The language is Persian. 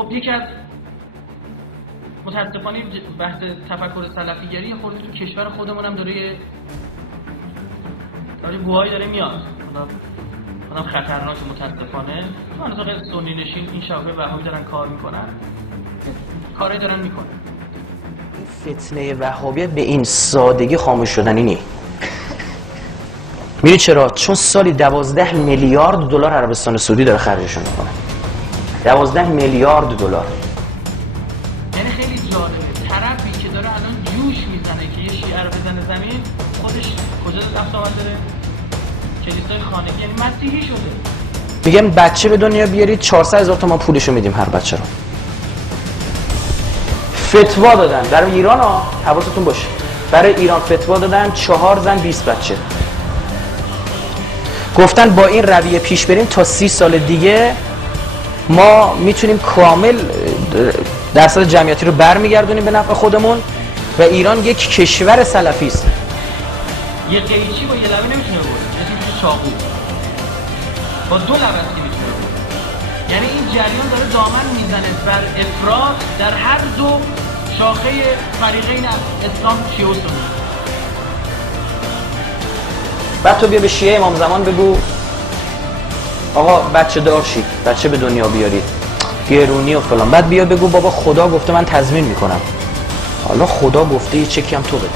خب یکی از متاسفانه بحث تفکر سلفیگری خود تو کشور خودمون هم داره بوهایی داره میاد. حالا خطرناک متاسفانه مناطق سنی نشین این شاخه وهابی دارن کار میکنن، کاری دارن میکنن. این فتنه وهابیت به این سادگی خاموش شدنی نیست. می‌دونی چرا؟ چون سالی 12 میلیارد دلار عربستان سعودی داره خرجشون میکنه. 12 میلیارد دلار. یعنی خیلی جالبه طرفی که داره الان جوش میزنه که یه شیعه رو بزنه زمین، خودش کجا دست آمد داره؟ کلیسای خانگی، یعنی مسیحی شده. میگم بچه به دنیا بیارید 400,000 تومان پولشو میدیم هر بچه رو. فتوا دادن برای ایران ها، حواستون باشه. برای ایران فتوا دادن 4 زن 20 بچه. گفتن با این رویه پیش بریم تا 30 سال دیگه ما میتونیم کامل درصد جمعیتی رو برمیگردونیم به نفع خودمون و ایران یک کشور سلفی است. یه قیچی با یه لبه نمیتونه بود، مثل چاقو با 2 لبه میتونه بود. یعنی این جریان داره دامن میزنه بر افراط در هر دو شاخه فریقین اسلام، شیعه و سنی. بعد تو بیا به شیعه امام زمان بگو آقا بچه دار شید، بچه به دنیا بیارید، گرونی و فلان. بعد بیا بگو بابا خدا گفته من تضمین میکنم. حالا خدا گفته یه چکی هم تو بده.